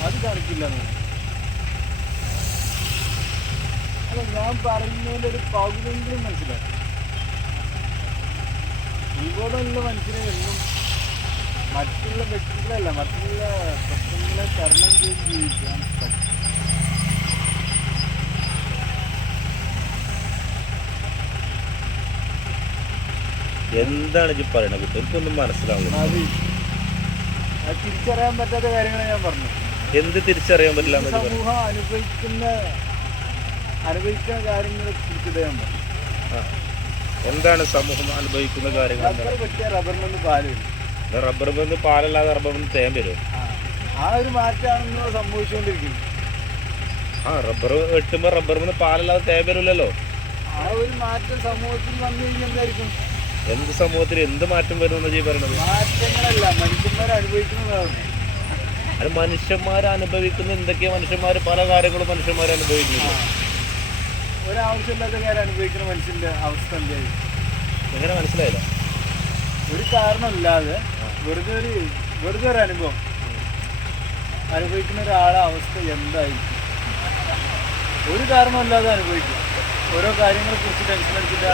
അത് കണക്കില്ല അല്ല ഞാൻ പറയുന്നതിന്റെ ഒരു പകുതിയെങ്കിലും മനസ്സിലാക്കി ഇവിടെയുള്ള മനുഷ്യനെ എന്നും മറ്റുള്ള വ്യക്തികളല്ല മറ്റുള്ള പ്രശ്നങ്ങളെ തരണം ചെയ്ത് ജീവിക്കാൻ പറ്റും എന്താണ് ഇജ്ജ് പറയണത്? കുട്ടി എനിക്കൊന്നും മനസ്സിലാവുന്നില്ല. തിരിച്ചറിയാൻ പറ്റാത്ത കാര്യങ്ങളാണ് ഞാൻ പറഞ്ഞു എന്ത് തിരിച്ചറിയാൻ പറ്റില്ല സമൂഹം അനുഭവിക്കുന്ന കാര്യങ്ങളെ എന്താണ് സമൂഹം അനുഭവിക്കുന്ന കാര്യങ്ങൾ റബ്ബർ വെട്ടിയ റബ്ബറിനൊന്നും പാലില്ല റബ്ബർ ബന്ധ് പാലല്ലാതെ റബ്ബർ ബന്ധ് തേൻ വരും. ആ. ഒരു മാറ്റാണെന്ന് സംഭവിച്ചുകൊണ്ടിരിക്കുന്നത് ആ റബ്ബർ വെട്ടുമ്പോൾ റബ്ബർ ബന്ധ് പാലല്ലാതെ തേൻ വരില്ലല്ലോ ആ ഒരു മാറ്റം സമൂഹത്തിൽ വന്നു കഴിഞ്ഞാൽ എന്തായിരിക്കും? എന്ത് സമൂഹത്തിൽ എന്ത് മാറ്റം വരുമെന്ന് ജീ പറയണത്? മാറ്റങ്ങളല്ല മനുഷ്യന്മാർ അനുഭവിക്കുന്നതാണ് അത് മനുഷ്യന്മാർ അനുഭവിക്കുന്ന എന്തൊക്കെയാ മനുഷ്യന്മാർ പല കാര്യങ്ങളും മനുഷ്യന്മാർ അനുഭവിക്കുന്നു ഒരാവശ്യമില്ലാത്ത കാര്യം അനുഭവിക്കുന്ന മനുഷ്യന്റെ അവസ്ഥ എന്തായിരിക്കും എങ്ങനെ മനസ്സിലായില്ല? ഒരു കാരണമില്ലാതെ വെറുതെ ഒരു വെറുതെ ഒരു അനുഭവം. അനുഭവിക്കുന്ന ഒരാളെ അവസ്ഥ എന്തായിരിക്കും ഒരു കാരണമില്ലാതെ അനുഭവിക്കും. ഓരോ കാര്യങ്ങളെ കുറിച്ച് ടെൻഷൻ അടിച്ചിട്ട്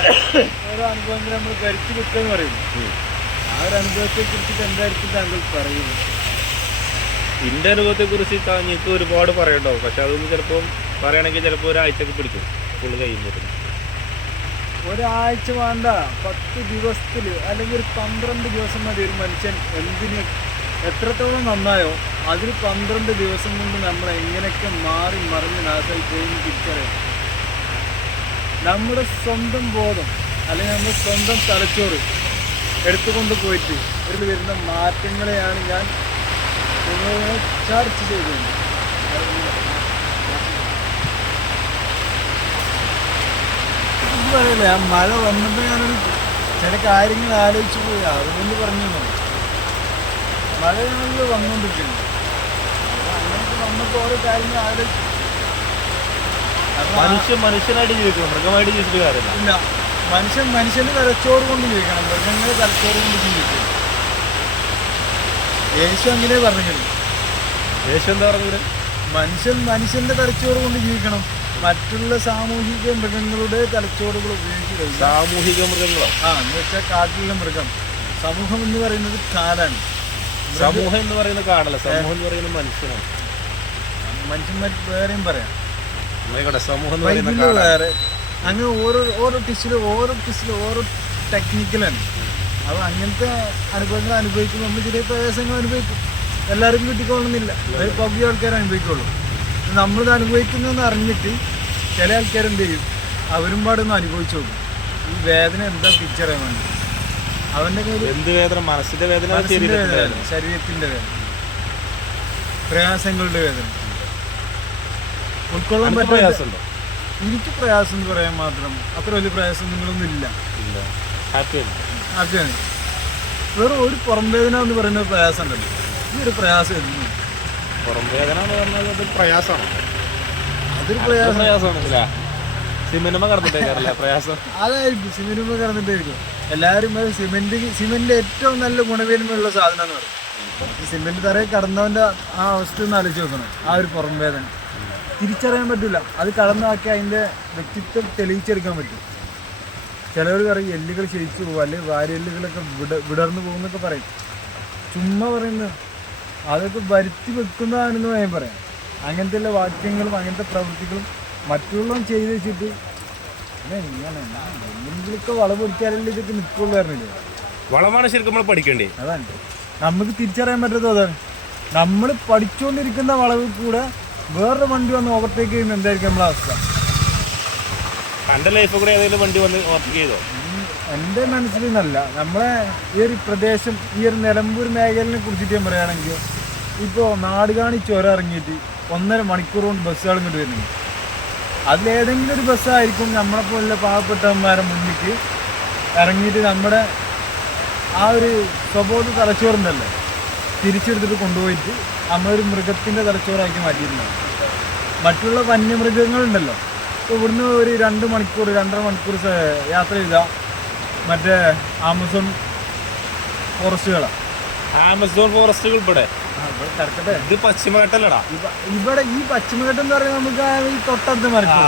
ഓരോ അനുഭവങ്ങൾ നമ്മൾ കരുത്തി വെക്കുക എന്ന് പറയുന്നു. ആ ഒരു അനുഭവത്തെ കുറിച്ചിട്ട് എന്തായിരിക്കും താങ്കൾ പറയുന്നത്? എന്റെ അനുഭവത്തെ കുറിച്ച് നിങ്ങൾക്ക് ഒരുപാട് പറയണ്ടോ പക്ഷെ അതൊന്നും ചിലപ്പോൾ പറയണമെങ്കിൽ ചിലപ്പോൾ ഒരാഴ്ചക്ക് പിടിക്കും. ഫുള്ള് കഴിയുമ്പോൾ ഒരാഴ്ച വേണ്ട. പത്ത് ദിവസത്തിൽ അല്ലെങ്കിൽ ഒരു പന്ത്രണ്ട് ദിവസം മതി ഒരു മനുഷ്യൻ എന്തിന് എത്രത്തോളം നന്നായോ അതിൽ പന്ത്രണ്ട് ദിവസം കൊണ്ട് നമ്മൾ എങ്ങനെയൊക്കെ മാറി മറിഞ്ഞ് നാശമായി പോയി തിരിച്ചറിയാം. നമ്മുടെ സ്വന്തം ബോധം അല്ലെങ്കിൽ നമ്മുടെ സ്വന്തം തലച്ചോറ് എടുത്തുകൊണ്ട് പോയിട്ട് ഇതിൽ വരുന്ന മാറ്റങ്ങളെയാണ് ഞാൻ നിങ്ങളോട് ചർച്ച ചെയ്തത് ഇത് പറയില്ല ആ മഴ വന്നപ്പോൾ ഞാനൊരു ചില കാര്യങ്ങൾ ആലോചിച്ചു പോയി. അതുകൊണ്ട് പറഞ്ഞു മഴ ഞങ്ങൾ വന്നുകൊണ്ടിരിക്കുന്നു. അപ്പൊ അങ്ങനെയൊക്കെ വന്നപ്പോൾ ഓരോ കാര്യങ്ങൾ ആലോചിച്ചു. മനുഷ്യൻ മനുഷ്യനായിട്ട് ജീവിക്കണം. മൃഗമായിട്ട് ജീവിച്ചിട്ട് കാര്യമില്ല. മനുഷ്യൻ മനുഷ്യന്റെ തലച്ചോറ് കൊണ്ട് ജീവിക്കണം. മൃഗങ്ങൾ തലച്ചോറ് കൊണ്ട് ജീവിക്കണം. യേശു അങ്ങനെ പറഞ്ഞത് യേശു എന്താ പറഞ്ഞത്? മനുഷ്യൻ മനുഷ്യന്റെ തലച്ചോറ് കൊണ്ട് ജീവിക്കണം. മറ്റുള്ള സാമൂഹിക മൃഗങ്ങളുടെ തലച്ചോറുകൾ ഉപയോഗിക്കരുത് സാമൂഹിക മൃഗങ്ങളോ? ആ എന്ന് വെച്ചാൽ കാട്ടിലുള്ള മൃഗം. സമൂഹം എന്ന് പറയുന്നത് കാടാണ് സമൂഹം എന്ന് പറയുന്നത് കാടല്ല. സമൂഹം എന്ന് പറയുന്നത് മനുഷ്യനാണ്. മനുഷ്യന്മാർ വേറെയും പറയാം. സമൂഹം. വേറെ അങ്ങനെ ഓരോ ഓരോ ടിസ്റ്റിലും ഓരോ ടിസ്റ്റിലും ഓരോ ടെക്നിക്കലാണ് അപ്പോൾ അങ്ങനത്തെ അനുഭവങ്ങൾ അനുഭവിക്കുമ്പോൾ നമ്മൾ ചെറിയ പ്രയാസങ്ങൾ അനുഭവിക്കും. എല്ലാവർക്കും കിട്ടിക്കൊള്ളുന്നില്ല ഒരു പകുതി ആൾക്കാർ അനുഭവിക്കുള്ളൂ. നമ്മളിത് അനുഭവിക്കുന്നതെന്ന് അറിഞ്ഞിട്ട് ചില ആൾക്കാരെന്ത് ചെയ്യും? അവരും പാടൊന്ന് അനുഭവിച്ചു നോക്കും. ഈ വേദന എന്താ തിരിച്ചറിയാൻ വേണ്ടി? അവന്റെ എന്ത് വേദന? മനസ്സിന്റെ വേദന ശരീരത്തിന്റെ വേദന. പ്രയാസങ്ങളുടെ വേദന. ഉൾക്കൊള്ളാൻ പറ്റും എനിക്ക് പ്രയാസം എന്ന് പറയാൻ മാത്രം അത്ര വലിയ പ്രയാസം നിങ്ങളൊന്നും ഇല്ല. ഇല്ല. ഹാപ്പി ഹാപ്പിയാണ് വെറും ഒരു പുറം വേദന എന്ന് പറയുന്ന പ്രയാസം ഉണ്ടല്ലോ. ഈ ഒരു പ്രയാസം എന്നും പുറം വേദന എന്ന് പറഞ്ഞാൽ അതൊരു പ്രയാസമാണ്. അതൊരു അത് പ്രയാസം. പ്രയാസമാണെങ്കിലാ? സിമെന്റുമ കടന്നിട്ടേക്കാറല്ലേ പ്രയാസം? അതായിരിക്കും. സിമെന്റുമ്പോ കടന്നിട്ടായിരിക്കും. എല്ലാവരും സിമെന്റ് സിമെന്റ് ഏറ്റവും നല്ല ഗുണമേന്മയുള്ള സാധനം എന്ന് പറയും സിമെന്റ് തറയിൽ കടന്നവന്റെ ആ അവസ്ഥ ഒന്ന് ആലോചിച്ച് നോക്കണം. ആ ഒരു പുറം വേദന തിരിച്ചറിയാൻ പറ്റില്ല അത് കടന്നാക്കി അതിന്റെ വ്യക്തിത്വം തെളിയിച്ചെടുക്കാൻ പറ്റും. ചിലവർ പറയും എല്ലുകൾ ക്ഷയിച്ചു പോകും. അല്ലെങ്കിൽ വാരിയെല്ലുകളൊക്കെ വിട വിടർന്നു പോകുന്നൊക്കെ പറയും. ചുമ്മാ പറയുന്നത്. അതൊക്കെ വരുത്തി വെക്കുന്നതാണെന്ന് വേണം പറയാം. അങ്ങനത്തെ ഉള്ള വാക്യങ്ങളും അങ്ങനത്തെ പ്രവൃത്തികളും മറ്റുള്ളവൻ ചെയ്ത് വെച്ചിട്ട് ഇങ്ങനെ എന്തെങ്കിലുമൊക്കെ വളവ് പൊടിക്കാനല്ലേ ഇതൊക്കെ നിൽക്കുള്ളായിരുന്നില്ലേ വളമാണ് ശരിക്കും നമ്മൾ പഠിക്കേണ്ടേ അതാണ്. നമുക്ക് തിരിച്ചറിയാൻ പറ്റാത്തത് അതാണ്. നമ്മൾ പഠിച്ചുകൊണ്ടിരിക്കുന്ന വളവിൽ കൂടെ വേറൊരു വണ്ടി വന്ന് ഓവർടേക്ക് ചെയ്യുമ്പോൾ എന്തായിരിക്കും നമ്മളെ അവസ്ഥ? എന്റെ ലൈഫ് കൂടെ ഏതെങ്കിലും വണ്ടി വന്ന് വർക്ക് ചെയ്തോ? എന്റെ മനസ്സിൽ നിന്നല്ല നമ്മളെ ഈ ഒരു പ്രദേശം ഈ ഒരു നിലമ്പൂർ മേഖലയെ കുറിച്ചിട്ട് ഞാൻ പറയുകയാണെങ്കിൽ ഇപ്പോൾ നാടുകാണി ചുരം ഇറങ്ങിയിട്ട് ഒന്നര മണിക്കൂർ കൊണ്ട് ബസ്സുകൾ ഇങ്ങോട്ട് വരുന്നുണ്ട്. അതിലേതെങ്കിലും ഒരു ബസ്സായിരിക്കും നമ്മളെപ്പോലുള്ള പാവപ്പെട്ടവന്മാരെ മുന്നിലേക്ക് ഇറങ്ങിയിട്ട് നമ്മുടെ ആ ഒരു സ്വബോധ തലച്ചോറുണ്ടല്ലോ തിരിച്ചെടുത്തിട്ട് കൊണ്ടുപോയിട്ട് നമ്മളൊരു മൃഗത്തിന്റെ തലച്ചോറാക്കി മാറ്റിയിട്ടുണ്ടാവും മറ്റുള്ള വന്യമൃഗങ്ങളുണ്ടല്ലോ. ഇവിടുന്ന് ഒരു രണ്ട് മണിക്കൂർ രണ്ടര മണിക്കൂർ യാത്ര ചെയ്താൽ മറ്റേ ആമസോൺ ഫോറസ്റ്റുകളാണ് ആമസോൺ ഫോറസ്റ്റുകൾ ഇവിടെ. ഇത് പശ്ചിമഘട്ടല്ലടാ. ഇവിടെ ഈ പശ്ചിമഘട്ടം എന്ന് പറയുന്നത് നമുക്ക് ഈ തൊട്ടത്ത് മലക്ക്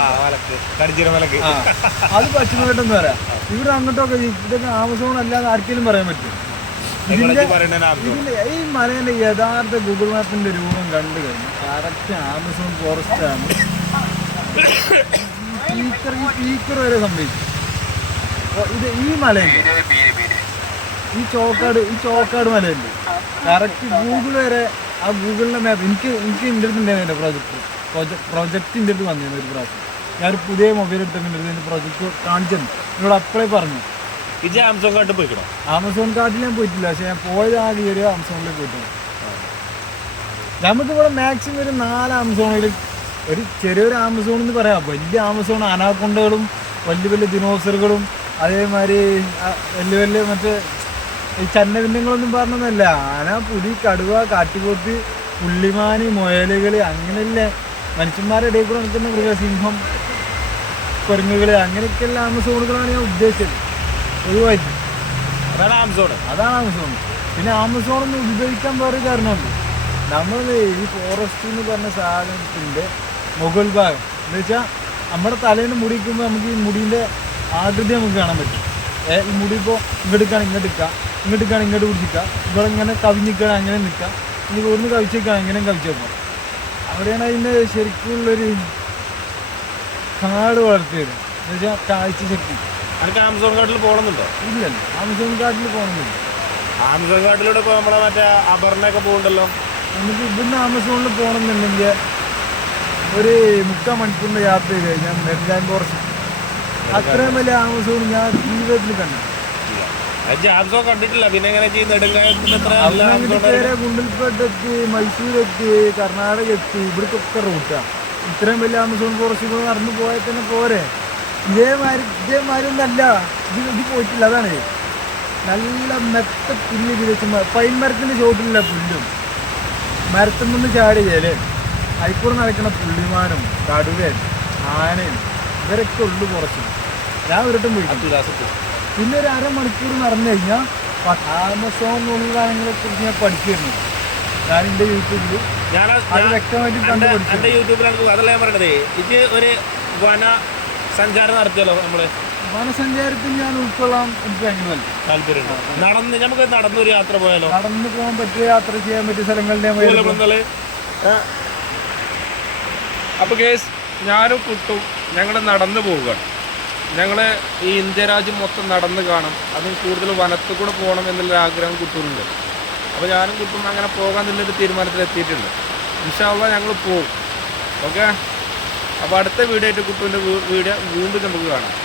അത് പശ്ചിമഘട്ടം എന്ന് പറയാം. ഇവിടെ അങ്ങോട്ടൊക്കെ ഇതൊക്കെ ആമസോൺ അല്ലാതെ ആർക്കെങ്കിലും പറയാൻ പറ്റും. ഇതിന്റെ ഈ മലേന്റെ യഥാർത്ഥ ഗൂഗിൾ മാപ്പിന്റെ രൂപം കണ്ടു കഴിഞ്ഞു കറക്റ്റ് ആമസോൺ ഫോറസ്റ്റ് ആണ്. സ്പീക്കർ ഈ സ്പീക്കർ വരെ സംഭവിച്ചു. ഇത് ഈ മലയുണ്ട്. ഈ ചോക്കാട് ഈ ചോക്കാട് മലയുണ്ട്. കറക്റ്റ് ഗൂഗിൾ വരെ ആ ഗൂഗിളിന്റെ മാപ്പ് എനിക്ക് എനിക്ക് എന്റെ അടുത്ത് ഉണ്ടായിരുന്നു പ്രോജക്റ്റ് പ്രോജക്ട് പ്രോജക്റ്റിന്റെ അടുത്ത് വന്നിരുന്നു ഒരു പ്രാവശ്യം. ഞാൻ പുതിയ മൊബൈൽ എടുത്തിട്ടുണ്ട് എന്റെ പ്രോജക്റ്റ് കാണിച്ചു എന്നോട് അപ്ലൈ പറഞ്ഞു. ഇത് ആമസോൺ കാർഡ് പോയിക്കണോ? ആമസോൺ കാർഡിൽ ഞാൻ പോയിട്ടില്ല പക്ഷെ ഞാൻ പോയത് ആകെ ഒരു ആമസോണിൽ പോയിട്ടുണ്ട്. നമുക്കിവിടെ മാക്സിമം ഒരു നാല് ആമസോണിൽ ഒരു ചെറിയൊരു ആമസോൺ എന്ന് പറയാം. വലിയ ആമസോൺ അനാക്കൊണ്ടകളും വലിയ വലിയ ദിനോസറുകളും അതേമാതിരി വലിയ വലിയ മറ്റേ ഈ ചന്നവിന്നങ്ങളൊന്നും പറഞ്ഞതല്ല ആന പുലി കടുവ കാട്ടുപോത്ത് പുള്ളിമാനി മുയലുകൾ അങ്ങനെയല്ലേ. മനുഷ്യന്മാരുടെ ഇടയിൽ കൂടെ നടക്കുന്ന മൃഗസിംഹം കുരങ്ങുകൾ അങ്ങനെയൊക്കെയുള്ള ആമസോണുകളാണ് ഞാൻ ഉദ്ദേശിച്ചത്. പൊതുവായിട്ട് അതാണ് ആമസോൺ അതാണ് ആമസോൺ പിന്നെ ആമസോൺ ഒന്ന് ഉപയോഗിക്കാൻ വേറെ കാരണമുണ്ട്. നമ്മൾ ഈ ഫോറസ്റ്റ് എന്ന് പറഞ്ഞ സാധനത്തിന്റെ മുകൾ ഭാഗം. എന്ന് വെച്ചാൽ നമ്മുടെ തലേന്ന് മുടിക്കുമ്പോൾ നമുക്ക് ഈ മുടീന്റെ ആകൃതി നമുക്ക് കാണാൻ പറ്റും. ഏ, ഈ മുടി ഇപ്പോൾ ഇങ്ങോട്ടേക്കാണ് ഇങ്ങോട്ട് നിൽക്കുക ഇങ്ങോട്ടേക്കാണ് ഇങ്ങോട്ട് പിടിച്ചിക്കുക ഇവിടെ ഇങ്ങനെ കവിഞ്ഞിക്കാണ് അങ്ങനെ നിൽക്കുക ഇനി ഒന്ന് കവിച്ചേക്കാണ് കവിച്ച് കവിച്ചേക്കാം അവിടെയാണ് അതിന്റെ ശരിക്കുള്ളൊരു കാട് വളർത്തിയത്. എന്ന് വെച്ചാൽ കാഴ്ച ശക്തി. എനിക്ക് ആമസോൺ കാട്ടിൽ പോകണമെന്നുണ്ടോ? ഇല്ലല്ലോ ആമസോൺ കാട്ടിൽ പോകണമെന്നില്ല. ആമസോൺ കാട്ടിലൂടെ ഇപ്പോൾ നമ്മളെ മറ്റേ അപർണയൊക്കെ പോകുന്നുണ്ടല്ലോ നമുക്ക് ഇവിടുന്ന് ആമസോണിൽ പോകണമെന്നുണ്ടെങ്കിൽ ഒരു മുക്കാൽ മണിക്കൂറിന്റെ യാത്ര ചെയ്ത് കഴിഞ്ഞാൽ നെടുങ്കാൻ ഫോറസ്റ്റ്. അത്രയും വലിയ ആമസോൺ ഞാൻ ജീവിതത്തിൽ കണ്ടു. ആമസോൺ കണ്ടിട്ടില്ല. പിന്നെ എത്തി കർണാടക എത്തി. ഇവിടേക്കൊക്കെ റൂട്ടാണ് ഇത്രയും വലിയ ആമസോൺ ഫോറസ്റ്റ് കൂടെ നടന്നു പോയാൽ തന്നെ പോരെ. ഇതേമാതിരി ഇതേമാതിരി ഒന്നല്ല ഇത് ഇത് പോയിട്ടില്ല. അതാണ്. നല്ല മെത്ത പുല്ല് വിരിച്ച് പൈൻ മരത്തിന്റെ ചോട്ടിലുള്ള പുല്ലും. മരത്തിൽ നിന്ന് ചാടി ചേൽ അയിക്കൂടെ നടക്കുന്ന പുള്ളിമാനും കടുവൻ ആനയും ഇവരൊക്കെ ഉള്ളു കുറച്ച്. ഞാൻ ഒരിട്ടും അബ്ദുലാസത്ത് പിന്നെ ഒരു അരമണിക്കൂർ നടന്നു കഴിഞ്ഞാൽ ആമസോൺ കാര്യങ്ങളെ കുറിച്ച് ഞാൻ പഠിച്ചിരുന്നു ഞാൻ എന്റെ യൂട്യൂബിൽ ഞാൻ അത് വ്യക്തമായിട്ട് കണ്ടു എന്റെ യൂട്യൂബിലാണ് അതല്ല ഞാൻ പറയണത്. ഇത് ഒരു വന സഞ്ചാരം നടത്തിയല്ലോ നമ്മൾ. വനസഞ്ചാരത്തിൽ ഞാൻ ഉൾക്കൊള്ളാം എനിക്ക് ഭയങ്കര താല്പര്യം. നടന്ന് നമുക്ക് നടന്നൊരു യാത്ര പോയാലോ? നടന്നു പോകാൻ പറ്റിയ യാത്ര ചെയ്യാൻ പറ്റിയ സ്ഥലങ്ങളുടെ അപ്പോൾ കേസ് ഞാനും കുട്ടും ഞങ്ങൾ നടന്നു പോവുകയാണ്. ഞങ്ങൾ ഈ ഇന്ത്യ രാജ്യം മൊത്തം നടന്ന് കാണും. അതും കൂടുതൽ വനത്തിൽ കൂടെ പോകണം എന്നുള്ള ആഗ്രഹം കുട്ടുന്നുണ്ട് അപ്പോൾ ഞാനും കുട്ടും അങ്ങനെ പോകാൻ തന്നൊരു തീരുമാനത്തിൽ എത്തിയിട്ടുണ്ട് ഇൻഷാള്ള ഞങ്ങൾ പോകും ഓക്കെ അപ്പോൾ അടുത്ത വീഡിയോ ആയിട്ട് കുട്ടുവിന്റെ വീഡിയോ വീണ്ടും നമുക്ക് കാണാം.